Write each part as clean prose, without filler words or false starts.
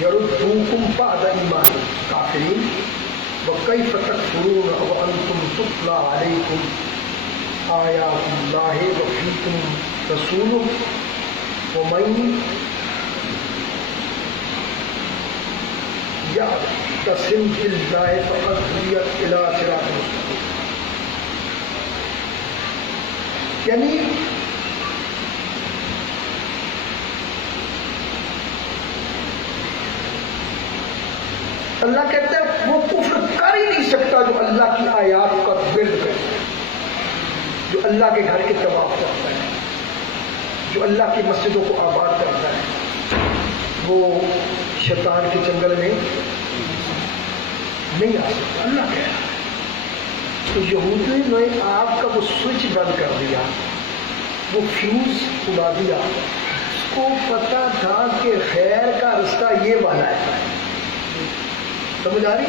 یردوکم بعد ایمانکم کافرین وکیف تکفرون وانتم تتلی علیکم آیات اللہ وفیکم رسولہ ومن یعتصم باللہ فقد ہدی الی صراط مستقیم. یعنی اللہ کہتا ہے وہ کفر کر ہی نہیں سکتا جو اللہ کی آیات کا ورد کرتا ہے، جو اللہ کے گھر کے طواف کرتا ہے، جو اللہ کی مسجدوں کو آباد کرتا ہے. وہ شیطان کے جنگل میں نہیں آ سکتا. اللہ کہہ رہا ہے تو یہودیوں نے آگ کا وہ سوئچ بند کر دیا، وہ فیوز اڑا دیا. اس کو پتا تھا کہ خیر کا رستہ یہ والا ہے. سمجھ آ رہی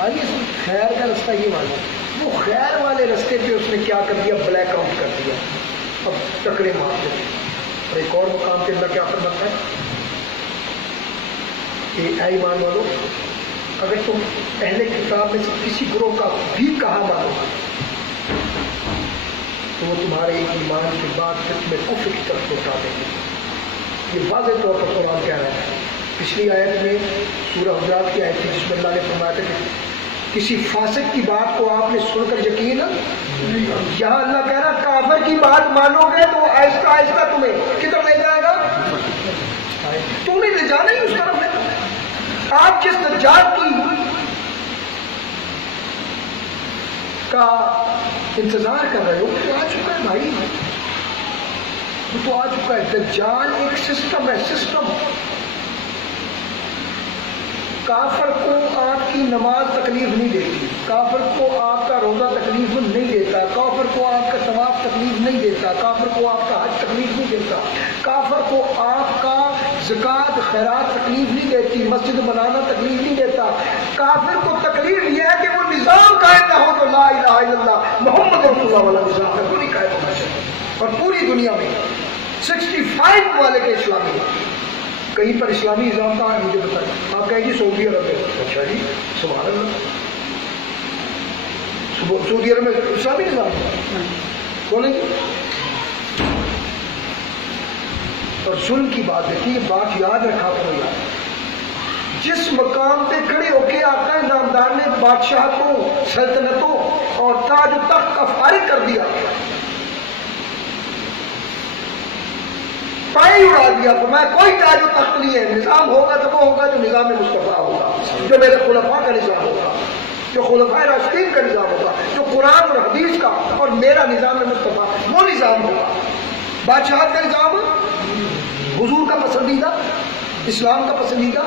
آئیے؟ خیر کا رستہ یہ والا ہے. وہ خیر والے رستے پہ اس نے کیا کر دیا؟ بلیک آؤٹ کر دیا. اب ٹکرے مار دیتے. اور ایک اور مقام پہ اللہ کیا فرماتا ہے کہ اے ایمان والو اگر تم اہل کتاب میں سے کسی گروہ کا بھی کہا مانو تو وہ تمہارے ایمان کے بعد تمہیں کفر کی طرف لوٹا دیں گے. یہ واضح طور پر قرآن کہہ رہا ہے. پچھلی آیت میں سورہ حجرات کی آیت تھی جس میں اللہ نے فرمایا تھا کہ کسی فاسق کی بات کو آپ نے سن کر یقین، یہاں اللہ کہہ رہا کافر کی بات مانو گے تو آہستہ آہستہ تمہیں کدھر لے جائے گا؟ تم نے لے جانا ہی اس طرف ہے. آپ جس دجال کا انتظار کر رہے ہو وہ تو آ چکا ہے بھائی، وہ تو آ چکا ہے. دجال ایک سسٹم ہے، سسٹم. کافر کو آپ کی نماز تکلیف نہیں دیتی، کافر کو آپ کا روزہ تکلیف نہیں دیتا، کافر کو آپ کا طواف تکلیف نہیں دیتا، کافر کو آپ کا حج تکلیف نہیں دیتا، کافر کو آپ کا زکوٰۃ خیرات تکلیف نہیں دیتی، مسجد بنانا تکلیف نہیں دیتا. کافر کو تکلیف یہ ہے کہ وہ نظام قائم نہ ہو تو لا الہ الا اللہ محمد رسول اللہ والا نظام ہے وہ نہیں قائم ہونا چاہیے. اور پوری دنیا میں 65 والے کے اسلامی کہیں پر اسلامی نظام کہاں ہے مجھے بتائیں. آپ کہیں گے سعودی عرب میں. اچھا جی سبحان اللہ، سعودی عرب میں اسلامی نظام ہے بولیں گے. اور ظلم کی بات دیکھیے، یہ بات یاد رکھا کرو یار. جس مقام پہ کھڑے ہو کے آقا نامدار نے بادشاہتوں، سلطنتوں اور تاج و تخت کا فارغ کر دیا، پائی اڑا دیا. تو میں کوئی تاج و تخت نہیں ہے، نظام ہوگا تو وہ ہوگا جو نظام مصطفیٰ ہوگا، جو میرے خلفاء کا نظام ہوگا، جو خلفاء راشدین کا نظام ہوگا، جو قرآن اور حدیث کا اور میرا نظام مصطفیٰ وہ نظام ہوگا. بادشاہت کا نظام حضور کا پسندیدہ، اسلام کا پسندیدہ.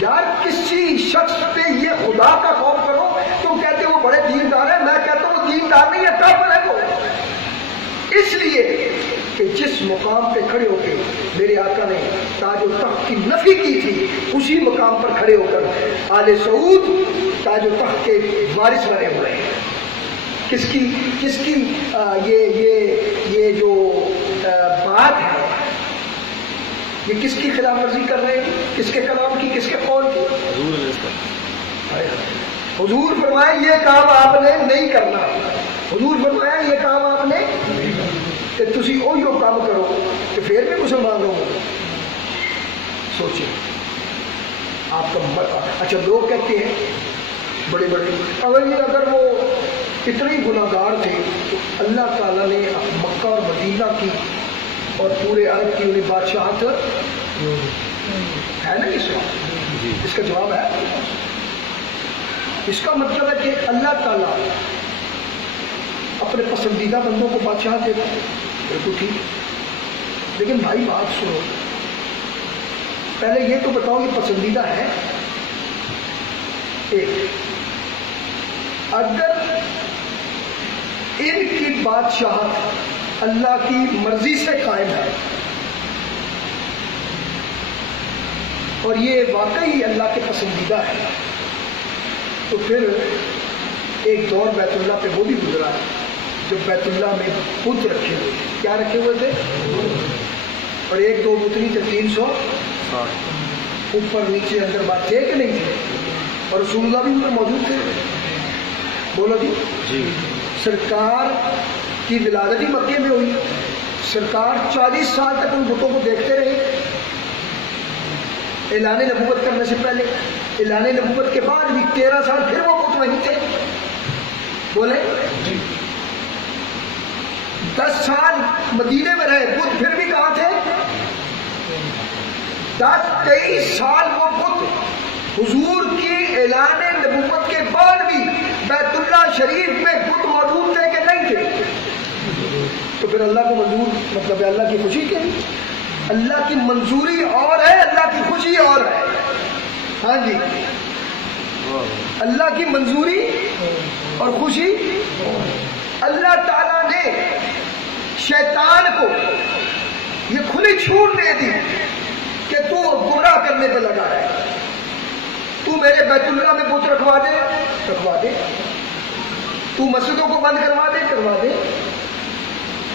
یار کسی شخص پہ یہ خدا کا خوف کرو، تم کہتے ہو وہ بڑے دیندار ہیں، میں کہتا ہوں وہ دیندار نہیں ہے، کافر ہے وہ. اس لیے کہ جس مقام پہ کھڑے ہو کے میرے آقا نے تاج و تخت کی نفی کی تھی، اسی مقام پر کھڑے ہو کر آل سعود تاج و تخت کے وارث بنے ہوئے ہیں. کس کی یہ جو بات ہے یہ کس کی خلاف ورزی کر رہے ہیں؟ کس کے کلام کی، کس کے قول کی؟ حضور فرمایا یہ کام آپ نے نہیں کرنا. حضور فرمایا یہ کام آپ نے کہ تسی اوہی کام کرو کہ پھر بھی مسلمان ہو. سوچیں آپ کا اچھا لوگ کہتے ہیں بڑے اگر وہ اتنے گناہ گار تھے تو اللہ تعالیٰ نے مکہ اور مدینہ کی اور پورے عرب کی انہیں بادشاہت ہے نا. اس کا جواب ہے. اس کا مطلب ہے کہ اللہ تعالیٰ اپنے پسندیدہ بندوں کو بادشاہت دیتا ہے، بالکل ٹھیک. لیکن بھائی بات سنو، پہلے یہ تو بتاؤ یہ پسندیدہ ہے. ایک اگر ان کی بادشاہت اللہ کی مرضی سے قائم ہے اور یہ واقعی اللہ کے پسندیدہ ہے تو پھر ایک دور بیت اللہ پہ وہ بھی گزرا ہے جب بیت اللہ میں بت رکھے ہوئے تھے. کیا رکھے ہوئے تھے؟ اور ایک دو بت نہیں تھے، 300 اوپر نیچے اندر بات تھے کہ نہیں تھے؟ اور رسول اللہ بھی اوپر موجود تھے. بولو جی. سرکار کی ولادت ہی مکے میں ہوئی. سرکار 40 سال تک ان بتوں کو دیکھتے رہے. اعلان نبوت کرنے سے پہلے، اعلان نبوت کے بعد بھی 13 سال پھر وہ بت وہیں تھے. بولے 10 سال مدینے میں رہے، بت پھر بھی کہاں تھے؟ 10-23 سال وہ بت حضور کی اعلان نبوت کے بعد بھی بیت اللہ شریف میں بت موجود تھے کہ نہیں تھے؟ تو پھر اللہ کو منظور، مطلب اللہ کی خوشی کے لیے. اللہ کی منظوری اور ہے، اللہ کی خوشی اور ہے. ہاں جی، اللہ کی منظوری اور خوشی. اللہ تعالیٰ نے شیطان کو یہ کھلی چھوٹ دے دی کہ تو گمراہ کرنے پہ لگا ہے. تو میرے بیت اللہ میں بت رکھوا دے، تو مسجدوں کو بند کروا دے.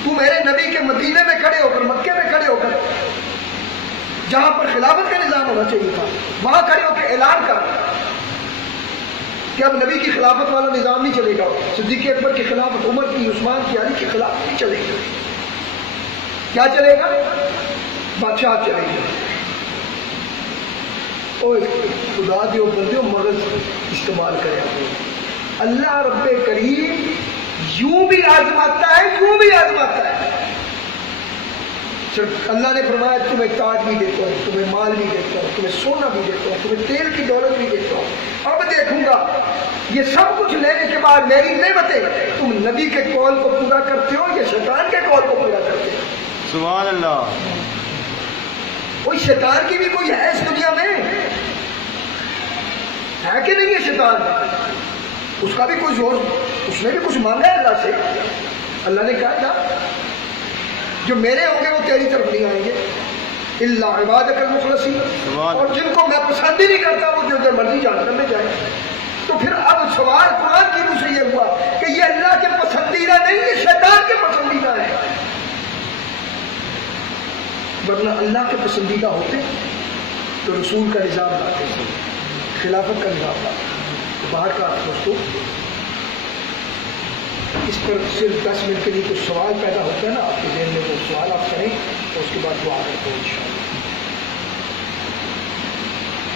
تو میرے نبی کے مدینے میں کھڑے ہو کر، مکے میں کھڑے ہو کر، جہاں پر خلافت کا نظام ہونا چاہیے تھا، وہاں کھڑے ہو کے اعلان کر کہ اب نبی کی خلافت والا نظام نہیں چلے گا. صدیق اکبر کی خلافت، عمر کی، عثمان کی، علی کی خلافت نہیں چلے گی. کیا چلے گا؟ بادشاہ چلے گا. خدا دیو بندیو مغز استعمال کرے. اللہ رب کریم یوں بھی آزماتا ہے، یوں بھی آزماتا ہے. اللہ نے فرمایا تمہیں تاج بھی دیتا ہوں، تمہیں مال بھی دیتا ہوں، تمہیں سونا بھی دیتا ہوں، تمہیں تیل کی دولت بھی دیتا ہوں. اب دیکھوں گا یہ سب کچھ لینے کے بعد میری نعمتیں تم نبی کے قول کو پورا کرتے ہو یا شیطان کے قول کو پورا کرتے ہو. سبحان اللہ. کوئی شیطان کی بھی کوئی ہے اس دنیا میں؟ ہے کہ نہیں ہے شیطان؟ اس کا بھی کوئی زور، اس نے بھی کچھ مانگا ہے اللہ سے. اللہ نے کہا تھا جو میرے ہوں گے وہ تیری طرف نہیں آئیں گے، الا عبادک المخلصین. اور جن کو میں پسند ہی نہیں کرتا وہ جو مرضی جہنم میں جائے. تو پھر اب سوال قرآن کی روح سے یہ ہوا کہ یہ اللہ کے پسندیدہ نہیں، یہ شیطان کے پسندیدہ ہے. ورنہ اللہ کے پسندیدہ ہوتے تو رسول کا نظام لاتے، خلافت کا نظام لاتے. باہر کا دوستوں اس پر صرف 10 منٹ کے لیے کچھ سوال پیدا ہوتا ہے نا آپ کے ذہن میں، وہ سوال آپ کریں تو اس کے بعد دعا کرتے ہیں انشاءاللہ.